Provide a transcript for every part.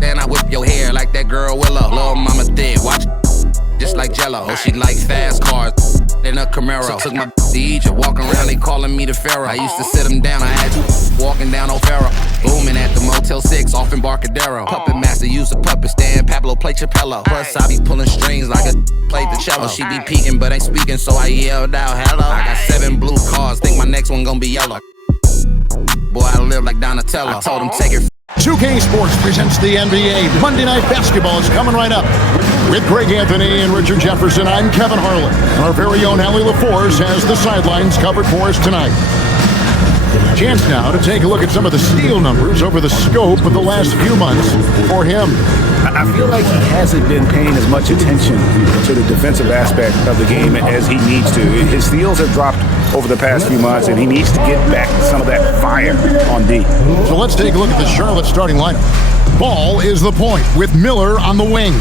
then I whip your hair like that girl Willow. Lil' mama thick, watch just like Jello. Oh, she like fast cars in a Camaro. Took my to Egypt, walking around, they calling me the Pharaoh. I used to sit them down, I had you walking down O'Farrell. Booming at the Motel 6 off Embarcadero. Puppet master, use a puppet stand, Pablo play Chapello. Plus I be pulling strings like a played the cello. She be peeking but ain't speaking, so I yelled out hello. I got 7 blue cars, think my next one gonna be yellow. Boy, I live like Donatello. I told him take it. 2K Sports presents the NBA. Monday Night Basketball is coming right up. With Greg Anthony and Richard Jefferson, I'm Kevin Harlan. Our very own Allie LaForce has the sidelines covered for us tonight. Chance now to take a look at some of the steal numbers over the scope of the last few months for him. I feel like he hasn't been paying as much attention to the defensive aspect of the game as he needs to. His steals have dropped over the past few months, and he needs to get back some of that fire on D. So let's take a look at the Charlotte starting lineup. Ball is the point with Miller on the wing.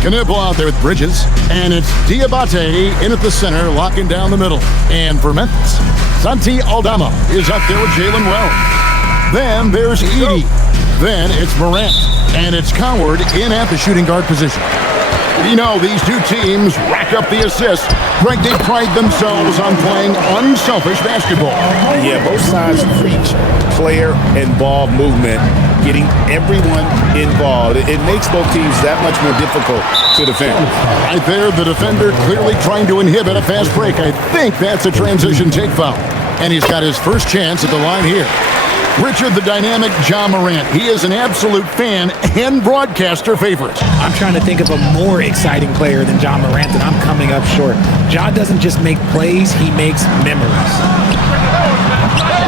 Knipple out there with Bridges, and it's Diabate in at the center, locking down the middle. And for Memphis, Santi Aldama is up there with Jalen Brown. Then there's Edey. Then it's Morant, and it's Coward in at the shooting guard position. You know, these two teams rack up the assists. Greg, they pride themselves on playing unselfish basketball. Yeah, both sides preach player and ball movement, getting everyone involved. It makes both teams that much more difficult to defend. Right there, the defender clearly trying to inhibit a fast break. I think that's a transition take foul. And he's got his first chance at the line here. Richard, the dynamic Ja Morant. He is an absolute fan and broadcaster favorite. I'm trying to think of a more exciting player than Ja Morant, and I'm coming up short. Ja doesn't just make plays, he makes memories.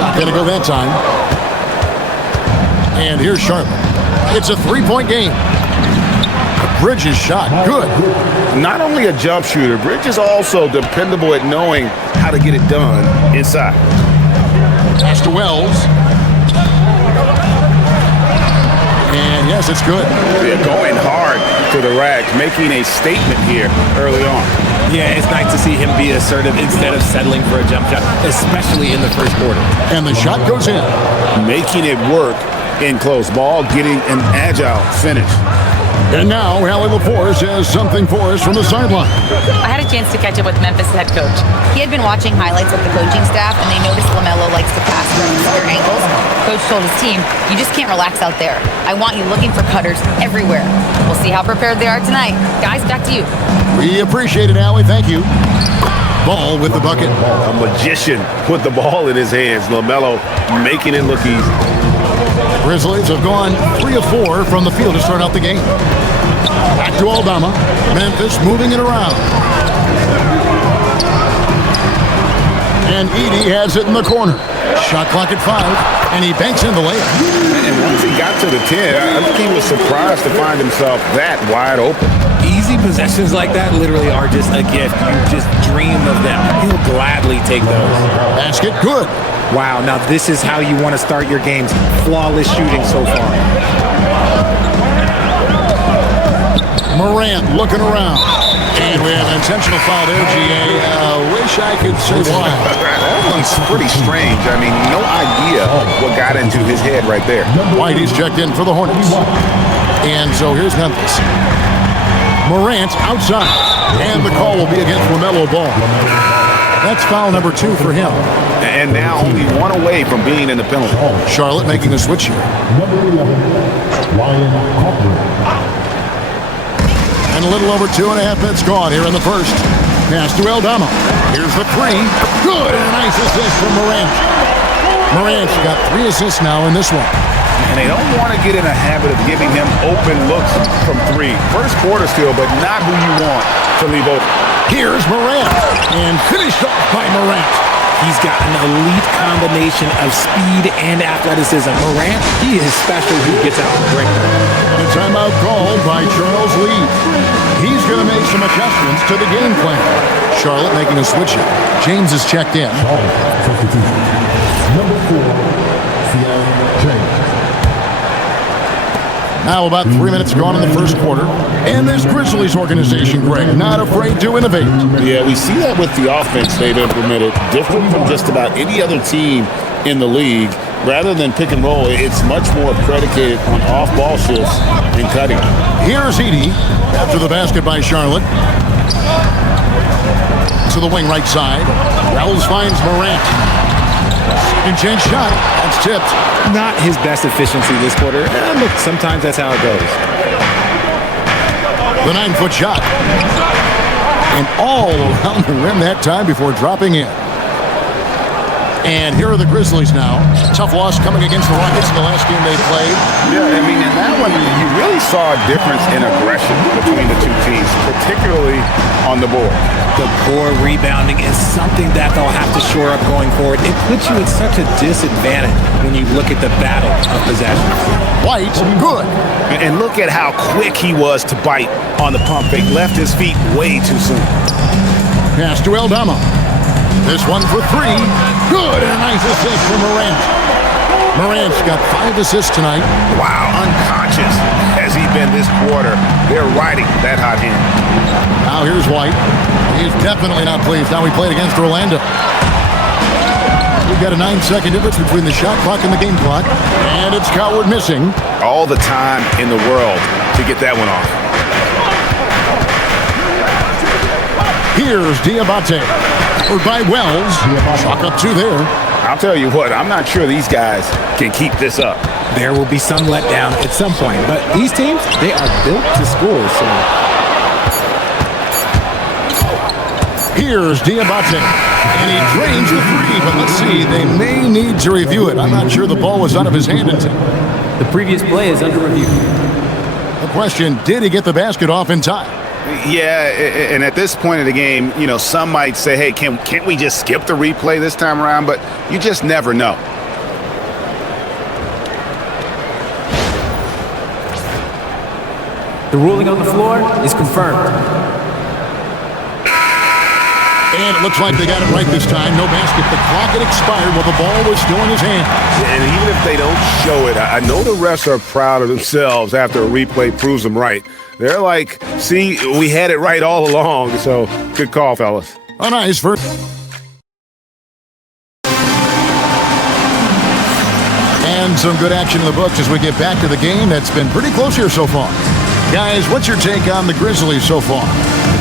Not gonna go that time. And here's Charlotte. It's a three-point game. Bridges shot, good. Not only a jump shooter, Bridges also dependable at knowing how to get it done inside. Pass to Wells. And yes, it's good. They're going hard to the rack, making a statement here early on. Yeah, it's nice to see him be assertive instead of settling for a jump shot, especially in the first quarter. And the shot goes in. Making it work in close ball, getting an agile finish. And now, Allie LaForce has something for us from the sideline. I had a chance to catch up with Memphis head coach. He had been watching highlights with the coaching staff, and they noticed LaMelo likes to pass from severe angles. Coach told his team, you just can't relax out there. I want you looking for cutters everywhere. We'll see how prepared they are tonight. Guys, back to you. We appreciate it, Allie. Thank you. Ball with the bucket. A magician put the ball in his hands. LaMelo making it look easy. Grizzlies have gone 3 of 4 from the field to start out the game. Back to Aldama. Memphis moving it around. And Edey has it in the corner. Shot clock at 5, and he banks in the layup. And once he got to the 10, I think he was surprised to find himself that wide open. Easy possessions like that literally are just a gift. You just dream of them. He'll gladly take those. Basket, good. Wow, now this is how you want to start your games. Flawless shooting so far. Morant looking around. And we have an intentional foul there, GA. Wish I could say why. That one's pretty strange. I mean, no idea what got into his head right there. Whitey's checked in for the Hornets. And so here's Memphis. Morant outside. And the call will be against LaMelo Ball. That's foul number 2 for him. And now only 1 away from being in the penalty. Charlotte making the switch here. And a little over 2.5 minutes gone here in the first. Pass to Aldama. Here's the 3. Good. And a nice assist from Morant. Morant's got 3 assists now in this one. And they don't want to get in a habit of giving him open looks from 3. First quarter still, but not who you want to leave open. Here's Morant. And finished off by Morant. He's got an elite combination of speed and athleticism. Morant, he is special who gets out the break. And a timeout called by Charles Lee. He's going to make some adjustments to the game plan. Charlotte making a switch here. James is checked in. Number 4, James. Now about 3 minutes gone in the first quarter. And this Grizzlies organization, Greg, not afraid to innovate. Yeah, we see that with the offense they've implemented. Different from just about any other team in the league. rather than pick and roll, it's much more predicated on off-ball shifts and cutting. Here's Edey after the basket by Charlotte. To the wing right side. Wells finds Morant. Second chance shot. That's tipped. Not his best efficiency this quarter. But sometimes that's how it goes. The 9-foot shot. And all around the rim that time before dropping in. And here are the Grizzlies now. Tough loss coming against the Rockets in the last game they played. Yeah, I mean, in that one, you really saw a difference in aggression between the two teams, particularly on the board. The poor rebounding is something that they'll have to shore up going forward. It puts you at such a disadvantage when you look at the battle of possession. White, good. And look at how quick he was to bite on the pump fake. Left his feet way too soon. Pass to Aldama. This one for three. Good. And a nice assist from Morant. Morant's got 5 assists tonight. Wow, unconscious has he been this quarter. They're riding that hot hand. Now here's White. He's definitely not pleased. Now we played against Orlando. We've got a 9-second difference between the shot clock and the game clock. And it's Coward missing. All the time in the world to get that one off. Here's Diabate. Or by Wells. Chalk up 2 there. I'll tell you what, I'm not sure these guys can keep this up. There will be some letdown at some point, but these teams, they are built to score. So here's Diabate. And he drains the 3, but let's see, they may need to review it. I'm not sure the ball was out of his hand until. The previous play is under review. The question, did he get the basket off in time? Yeah, and at this point of the game, you know, some might say, hey, can't we just skip the replay this time around? But you just never know. The ruling on the floor is confirmed. And it looks like they got it right this time. No basket. The clock had expired while the ball was still in his hand. And even if they don't show it, I know the refs are proud of themselves after a replay proves them right. They're like, see, we had it right all along. So good call, fellas. A nice first. And some good action in the books as we get back to the game that's been pretty close here so far. Guys, what's your take on the Grizzlies so far?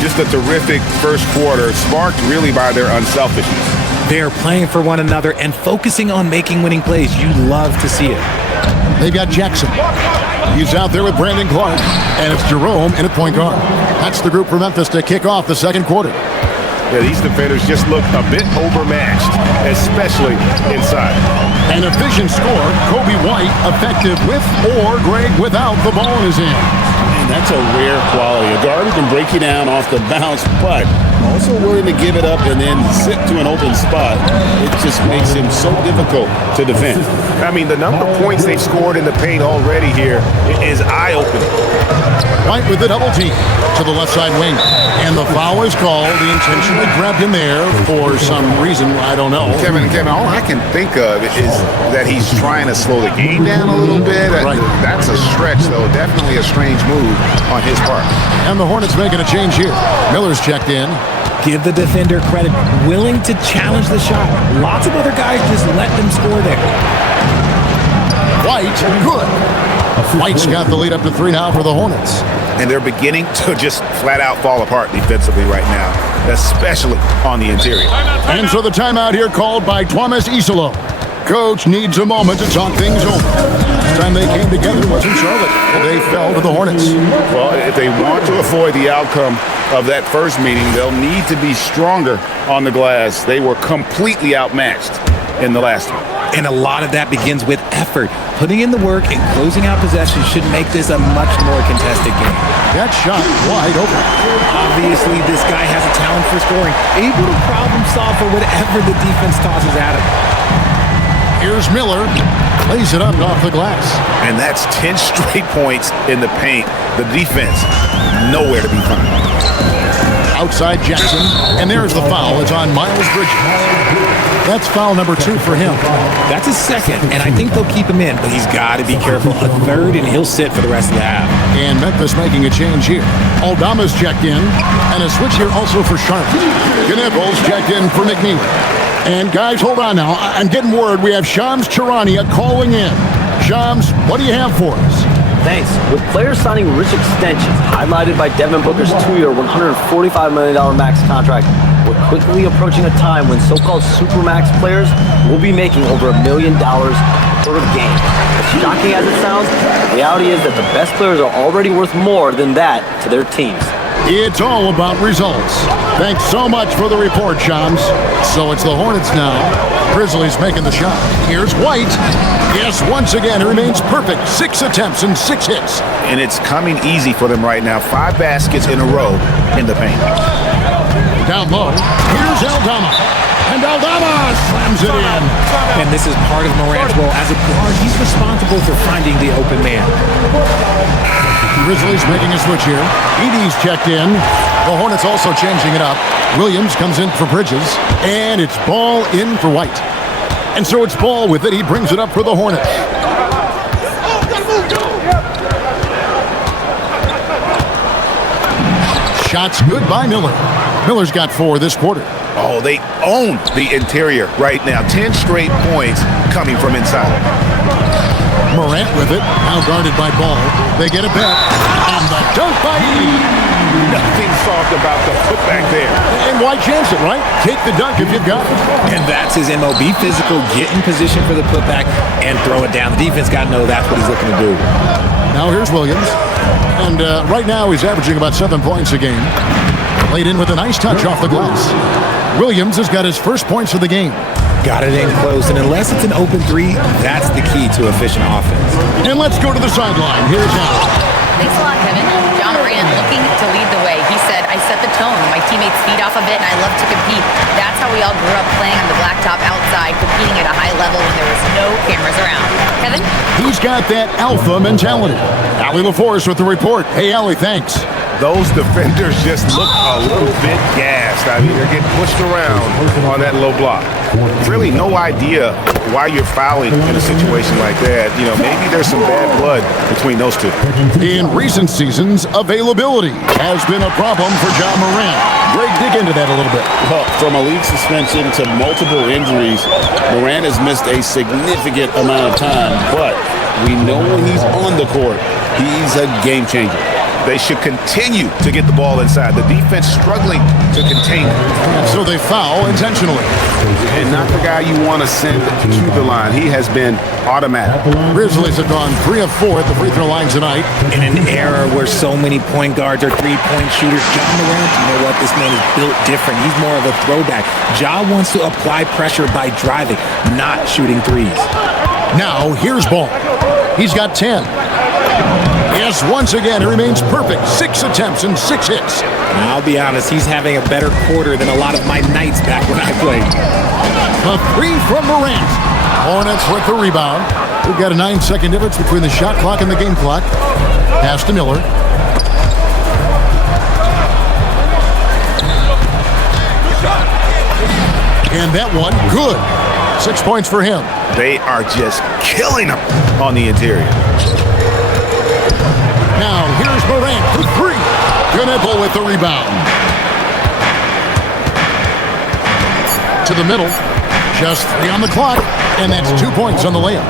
Just a terrific first quarter, sparked really by their unselfishness. they are playing for one another and focusing on making winning plays. You love to see it. They've got Jackson. He's out there with Brandon Clark, and it's Jerome in at point guard. That's the group for Memphis to kick off the second quarter. Yeah, these defenders just look a bit overmatched, especially inside. An efficient score, Kobe White effective with or Greg without the ball in his hand. And that's a rare quality. A guard who can break you down off the bounce, but also willing to give it up and then sit to an open spot. It just makes him so difficult to defend. I mean, the number of points they've scored in the paint already here is eye-opening. White with the double team to the left side wing. And the foul is called. He intentionally grabbed him there for some reason. I don't know. Kevin, all I can think of is that he's trying to slow the game down a little bit. Right. That's a stretch, though. Definitely a strange move on his part. And the Hornets making a change here. Miller's checked in. Give the defender credit. Willing to challenge the shot. Lots of other guys just let them score there. White, good. White's got the lead up to 3 now for the Hornets. And they're beginning to just flat out fall apart defensively right now, especially on the interior. And so the timeout here called by Thomas Isolo. Coach needs a moment to talk things over. Last time they came together was in Charlotte, and they fell to the Hornets. Well, if they want to avoid the outcome of that first meeting, they'll need to be stronger on the glass. They were completely outmatched in the last one. And a lot of that begins with effort. Putting in the work and closing out possessions should make this a much more contested game. That shot wide open. Obviously, this guy has a talent for scoring, able to problem solve for whatever the defense tosses at him. Here's Miller. Plays it up off the glass. And that's 10 straight points in the paint. The defense, nowhere to be found. Outside Jackson. And there's the foul. It's on Miles Bridges. That's foul number 2 for him. That's his second, and I think they'll keep him in, but he's got to be careful. A third, and he'll sit for the rest of the half. And Memphis making a change here. Aldama's checked in, and a switch here also for Charlotte. Knipples checked in for McNeely. And guys, hold on now. I'm getting word we have Shams Charania calling in. Shams, what do you have for us? Thanks. With players signing rich extensions, highlighted by Devin Booker's 2-year, $145 million max contract, we're quickly approaching a time when so-called supermax players will be making over $1 million per game. As shocking as it sounds, the reality is that the best players are already worth more than that to their teams. It's all about results. Thanks so much for the report, Shams. So it's the Hornets now. Grizzlies making the shot. Here's White. Yes, once again, it remains perfect. 6 attempts and 6 hits. And it's coming easy for them right now. 5 baskets in a row in the paint. Down low. Here's Aldama. And Aldama slams it in. And this is part of Morant's role. As a guard, he's responsible for finding the open man. Grizzlies making a switch here. Edey's checked in. The Hornets also changing it up. Williams comes in for Bridges. And it's ball in for White. And so it's ball with it. He brings it up for the Hornets. Shots good by Miller. Miller's got 4 this quarter. Oh, they own the interior right now. 10 straight points coming from inside. Morant with it. Now guarded by Ball. They get a bet. And the dunk by Edey. Nothing soft about the putback there. And why chance it, right? Take the dunk if you've got it. And that's his MO. Be physical, get in position for the putback, and throw it down. The defense got to know that's what he's looking to do. Now here's Williams. And right now he's averaging about 7 points a game. Laid in with a nice touch off the glass. Williams has got his first points of the game. Got it in close, and unless it's an open 3, that's the key to efficient offense. And let's go to the sideline. Here's Allen. Thanks a lot, Kevin. John Morant looking to lead the way. He said, I set the tone. My teammates feed off of it, and I love to compete. That's how we all grew up playing on the blacktop outside, competing at a high level when there was no cameras around. Kevin? He's got that alpha mentality. Allie LaForce with the report. Hey, Allie, thanks. Those defenders just look a little bit gassed. I mean, they're getting pushed around on that low block. Really no idea why you're fouling in a situation like that. You know, maybe there's some bad blood between those two. In recent seasons, availability has been a problem for John Morant. Greg, dig into that a little bit. Well, from a league suspension to multiple injuries, Morant has missed a significant amount of time, but we know when he's on the court, he's a game changer. They should continue to get the ball inside. The defense struggling to contain it. And so they foul intentionally. And not the guy you want to send to the line. He has been automatic. Grizzlies have gone 3 of 4 at the free throw line tonight. In an era where so many point guards are three-point shooters, John Morant, you know what? This man is built different. He's more of a throwback. Ja wants to apply pressure by driving, not shooting threes. Now, here's Ball. He's got 10. Yes, once again, it remains perfect. 6 attempts and 6 hits. And I'll be honest, he's having a better quarter than a lot of my nights back when I played. A 3 from Morant. Hornets with the rebound. We've got a 9-second difference between the shot clock and the game clock. Pass to Miller. And that one, good. 6 points for him. They are just killing them on the interior. Now, here's Morant for 3. Knippel with the rebound. To the middle. Just 3 on the clock. And that's 2 points on the layup.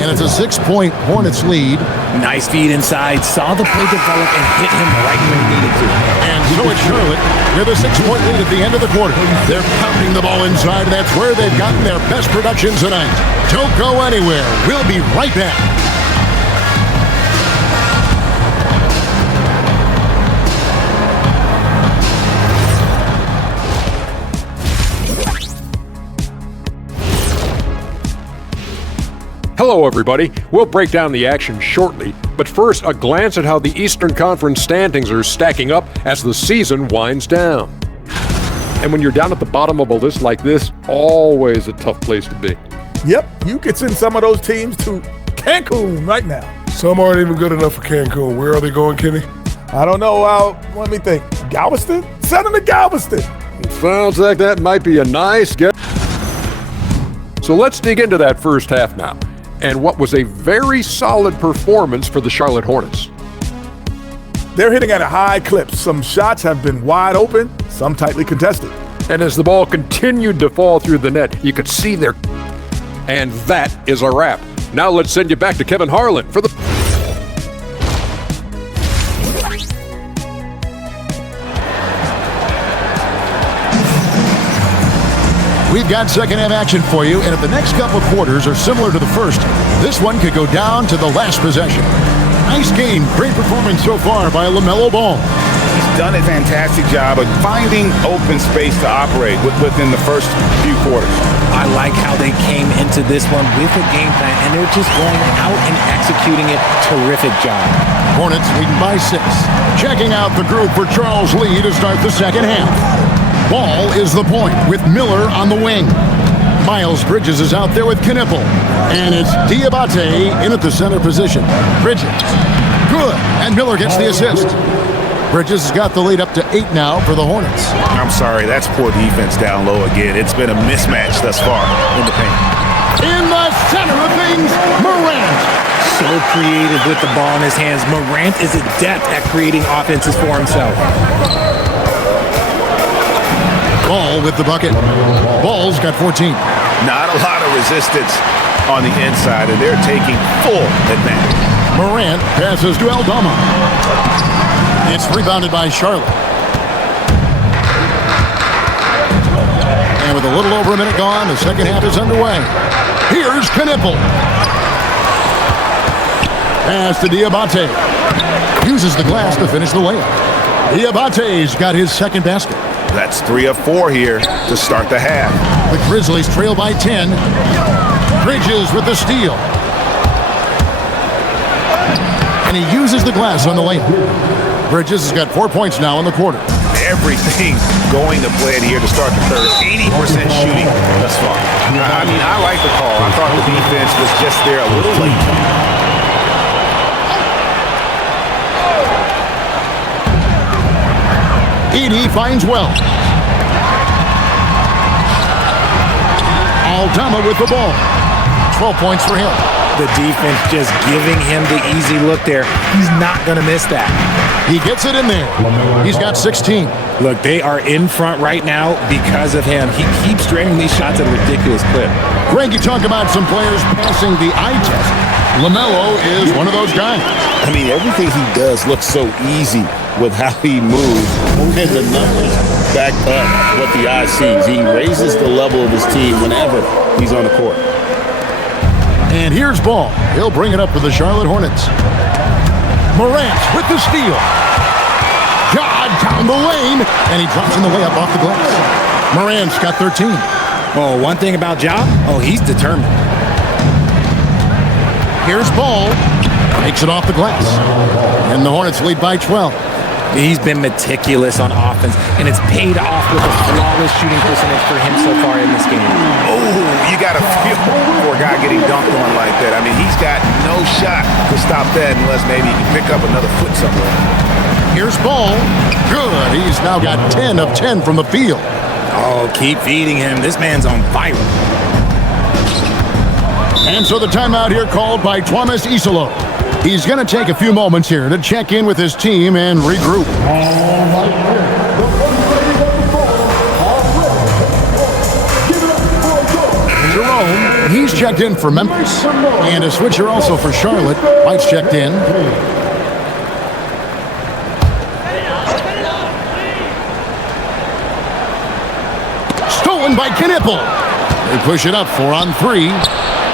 And it's a 6-point Hornets lead. Nice feed inside. Saw the play develop and hit him right where he needed to. And so it's Charlotte with a 6-point lead at the end of the quarter. They're pounding the ball inside, and that's where they've gotten their best production tonight. Don't go anywhere. We'll be right back. Hello, everybody. We'll break down the action shortly, but first, a glance at how the Eastern Conference standings are stacking up as the season winds down. And when you're down at the bottom of a list like this, always a tough place to be. Yep, you could send some of those teams to Cancun right now. Some aren't even good enough for Cancun. Where are they going, Kenny? I don't know. Let me think. Galveston? Send them to Galveston. Sounds like that might be a nice guess. So let's dig into that first half now, and what was a very solid performance for the Charlotte Hornets. They're hitting at a high clip. Some shots have been wide open, some tightly contested. And as the ball continued to fall through the net, you could see their... And that is a wrap. Now let's send you back to Kevin Harlan for the... We've got second half action for you, and if the next couple quarters are similar to the first, this one could go down to the last possession. Nice game, great performance so far by LaMelo Ball. He's done a fantastic job of finding open space to operate within the first few quarters. I like how they came into this one with a game plan, and they're just going out and executing it. Terrific job. Hornets leading by 6. Checking out the group for Charles Lee to start the second half. Ball is the point with Miller on the wing. Miles Bridges is out there with Knipple. And it's Diabate in at the center position. Bridges. Good. And Miller gets the assist. Bridges has got the lead up to 8 now for the Hornets. I'm sorry, that's poor defense down low again. It's been a mismatch thus far in the paint. In the center of things, Morant. So creative with the ball in his hands. Morant is adept at creating offenses for himself. Ball with the bucket. Ball's got 14. Not a lot of resistance on the inside, and they're taking full advantage. Morant passes to Aldama. It's rebounded by Charlotte. And with a little over a minute gone, the second half is underway. Here's Knipple. Pass to Diabate. Uses the glass to finish the layup. Diabate's got his second basket. That's 3 of 4 here to start the half. The Grizzlies trail by 10. Bridges with the steal. And he uses the glass on the layup. Bridges has got 4 points now in the quarter. Everything going to plan here to start the third. 80% shooting thus far. I mean, I like the call. I thought the defense was just there a little late. Edey finds Wells. Aldama with the ball. 12 points for him. The defense just giving him the easy look there. He's not going to miss that. He gets it in there. He's got 16. Look, they are in front right now because of him. He keeps draining these shots at a ridiculous clip. Greg, you talk about some players passing the eye test. LaMelo is one of those guys. I mean, everything he does looks so easy with how he moves, and the numbers back up what the eye sees. He raises the level of his team whenever he's on the court. And here's Ball. He'll bring it up for the Charlotte Hornets. Morant with the steal. God down the lane, and he drops in the layup off the glass. Morant's got 13. Oh, one thing about Ja, he's determined. Here's Ball. Takes it off the glass. And the Hornets lead by 12. He's been meticulous on offense, and it's paid off with a flawless shooting percentage for him so far in this game. Oh, you got to feel for a guy getting dunked on like that. I mean, he's got no shot to stop that unless maybe he can pick up another foot somewhere. Here's Ball. Good. He's now got 10 of 10 from the field. Oh, keep feeding him. This man's on fire. And so the timeout here called by Thomas Isolo. He's going to take a few moments here to check in with his team and regroup. Jerome, he's checked in for Memphis. And a switcher also for Charlotte. White's checked in. Stolen by Knipple. They push it up 4 on 3.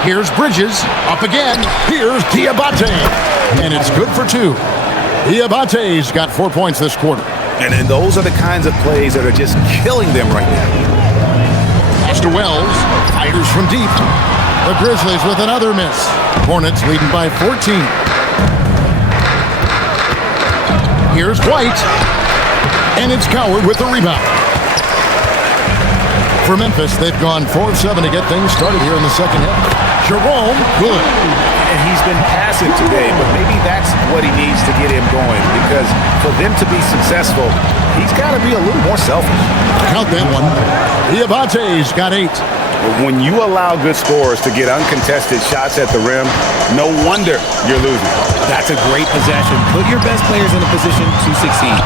Here's Bridges, up again. Here's Diabate, and it's good for 2. Diabate's got 4 points this quarter. And then those are the kinds of plays that are just killing them right now. Pass to Wells, fires from deep. The Grizzlies with another miss. Hornets leading by 14. Here's White, and it's Coward with the rebound. For Memphis, they've gone 4 of 7 to get things started here in the second half. Jerome, good. And he's been passive today, but maybe that's what he needs to get him going, because for them to be successful, he's got to be a little more selfish. Count that one. Diabate's got 8. When you allow good scorers to get uncontested shots at the rim, no wonder you're losing. That's a great possession. Put your best players in a position to succeed.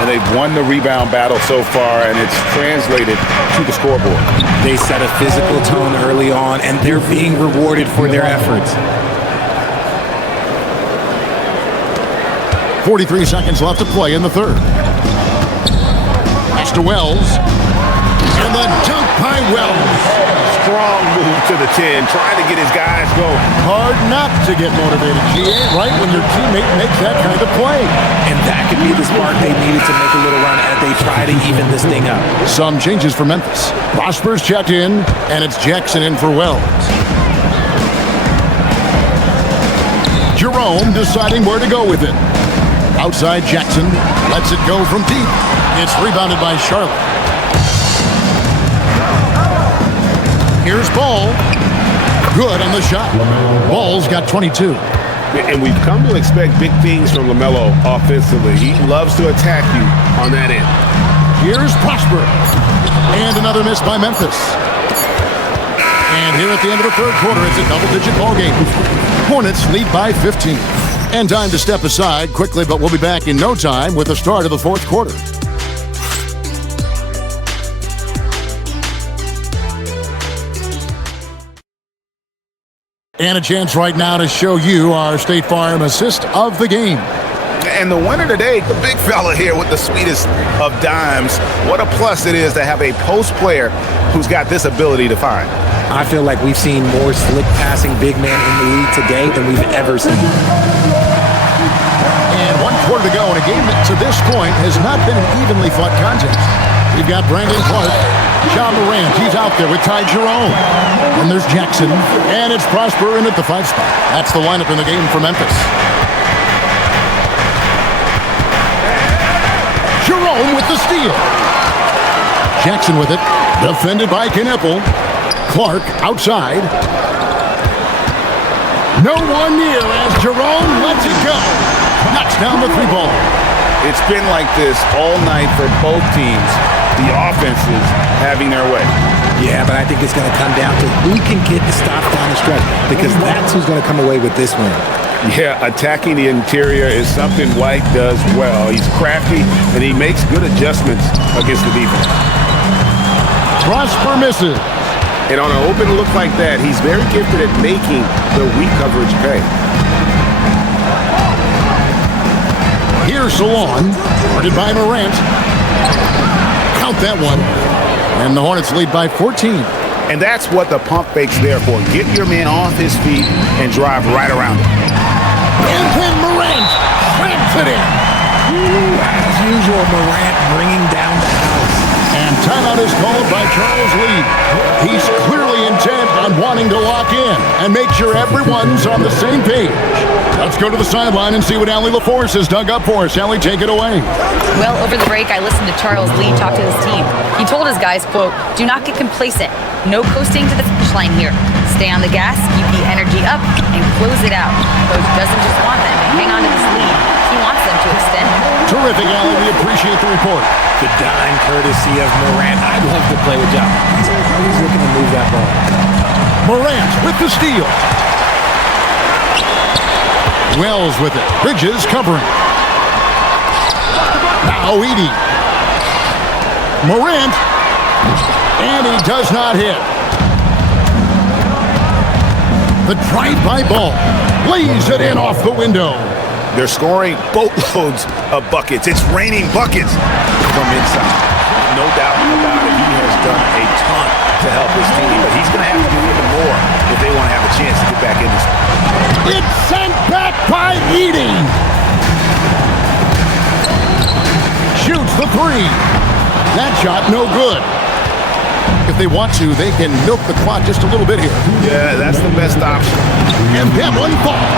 And they've won the rebound battle so far, and it's translated to the scoreboard. They set a physical tone early on, and they're being rewarded for their efforts. 43 seconds left to play in the third. Pass to Wells. And the dunk by Wells. Strong move to the 10, trying to get his guys going. Hard not to get motivated, GA, right when your teammate makes that kind of play. And that could be the spark they needed to make a little run as they try to even this thing up. Some changes for Memphis. Prosper's checked in, and it's Jackson in for Wells. Jerome deciding where to go with it. Outside Jackson lets it go from deep. It's rebounded by Charlotte. Here's Ball. Good on the shot. Ball's got 22. And we've come to expect big things from LaMelo offensively. He loves to attack you on that end. Here's Prosper. And another miss by Memphis. And here at the end of the third quarter, it's a double-digit ball game. Hornets lead by 15. And time to step aside quickly, but we'll be back in no time with the start of the fourth quarter. And a chance right now to show you our State Farm assist of the game. And the winner today, the big fella here with the sweetest of dimes. What a plus it is to have a post player who's got this ability to find. I feel like we've seen more slick passing big man in the league today than we've ever seen. And 1 quarter to go in a game that to this point has not been an evenly fought contest. We've got Brandon Clark, John Morant, he's out there with Ty Jerome. And there's Jackson, and it's Prosper in at the 5 spot. That's the lineup in the game for Memphis. Jerome with the steal. Jackson with it, defended by Knippel. Clark outside. No one near as Jerome lets it go. Knocks down the 3 ball. It's been like this all night for both teams. The offenses having their way. Yeah, but I think it's going to come down to who can get the stop down the stretch, because that's who's going to come away with this win. Yeah, attacking the interior is something White does well. He's crafty, and he makes good adjustments against the defense. Prosper misses. And on an open look like that, he's very gifted at making the weak coverage pay. Here's Salon, guarded by Morant. Count that one. And the Hornets lead by 14. And that's what the pump fake's there for. Get your man off his feet and drive right around him. And then Morant slams it in. As usual, Morant bringing down the house. And timeout is called by Charles Lee. He's clearly intent on wanting to lock in and make sure everyone's on the same page. Let's go to the sideline and see what Allie LaForce has dug up for us. Allie, take it away. Well, over the break, I listened to Charles Lee talk to his team. He told his guys, quote, "Do not get complacent. No coasting to the finish line here. Stay on the gas, keep the energy up, and close it out." Coach doesn't just want them to hang on to this lead. He wants them to extend it. Terrific, Allie. We appreciate the report. The dime courtesy of Morant. I'd love to play with John. He's always looking to move that ball. Morant with the steal. Wells with it. Bridges covering. Now Edey. Morant. And he does not hit. The drive-by ball. Lays it in off the window. They're scoring boatloads of buckets. It's raining buckets from inside. No doubt about it. He has done a ton to help his team, but he's going to have to do even more if they want to have a chance to get back in this. It's sent back by Edey. Shoots the 3. That shot no good. If they want to, they can milk the clock just a little bit here. Yeah, that's the best option. And that one falls.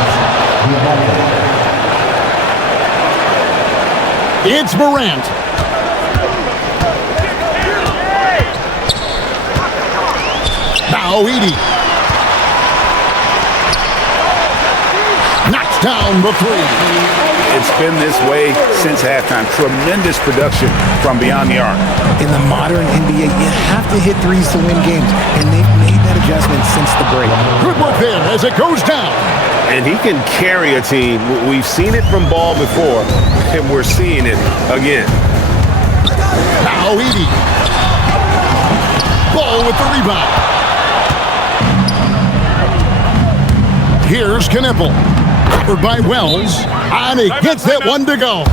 It's Morant. Now Edey. Knocks down the 3. It's been this way since halftime. Tremendous production from beyond the arc. In the modern NBA, you have to hit threes to win games, and they've made that adjustment since the break. Good work there as it goes down. And he can carry a team. We've seen it from Ball before, and we're seeing it again. Now Edey. Ball with the rebound. Here's Knipple. Covered by Wells. And he gets that one to go.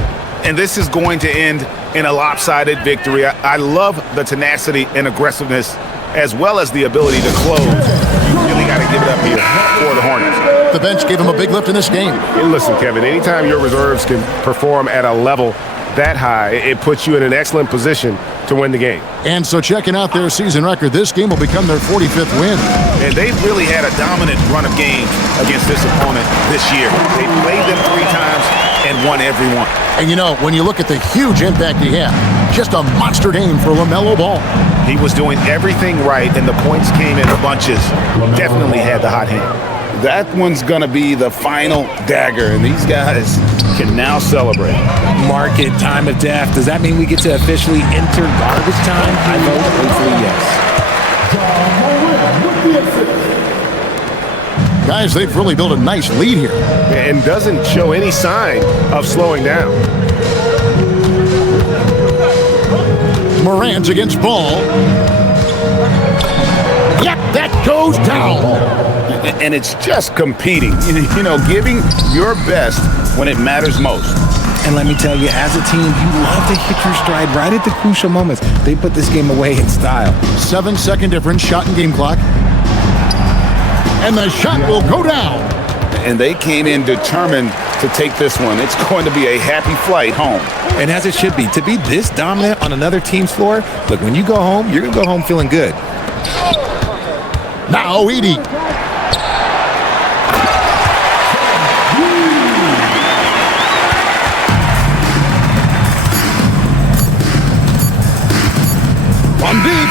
And this is going to end in a lopsided victory. I love the tenacity and aggressiveness, as well as the ability to close. You really got to give it up here for the Hornets. The bench gave him a big lift in this game. And listen, Kevin, anytime your reserves can perform at a level that high, it puts you in an excellent position to win the game. And so checking out their season record, this game will become their 45th win. And they've really had a dominant run of games against this opponent this year. They played them 3 times and won every one. And you know, when you look at the huge impact he had, just a monster game for LaMelo Ball. He was doing everything right, and the points came in bunches. Definitely had the hot hand. That one's going to be the final dagger, and these guys can now celebrate. Market time of death. Does that mean we get to officially enter garbage time? I vote hopefully yes. Guys, they've really built a nice lead here. And doesn't show any sign of slowing down. Morant against Ball. Yep, that goes down. And it's just competing, you know, giving your best when it matters most. And let me tell you, as a team, you love to hit your stride right at the crucial moments. They put this game away in style. 7-second difference, shot and game clock. And the shot will go down. And they came in determined to take this one. It's going to be a happy flight home. And as it should be, to be this dominant on another team's floor, look, when you go home, you're going to go home feeling good. Now Edey. From deep.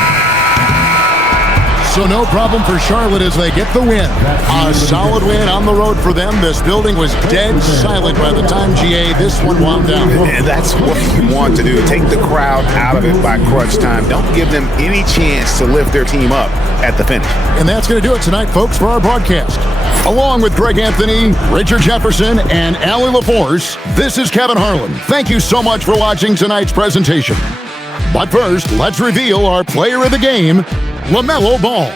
So no problem for Charlotte as they get the win. A solid win on the road for them. This building was dead silent by the time GA this one wound down. And that's what you want to do. Take the crowd out of it by crunch time. Don't give them any chance to lift their team up at the finish. And that's going to do it tonight, folks, for our broadcast. Along with Greg Anthony, Richard Jefferson, and Allie LaForce, this is Kevin Harlan. Thank you so much for watching tonight's presentation. But first, let's reveal our player of the game, LaMelo Ball.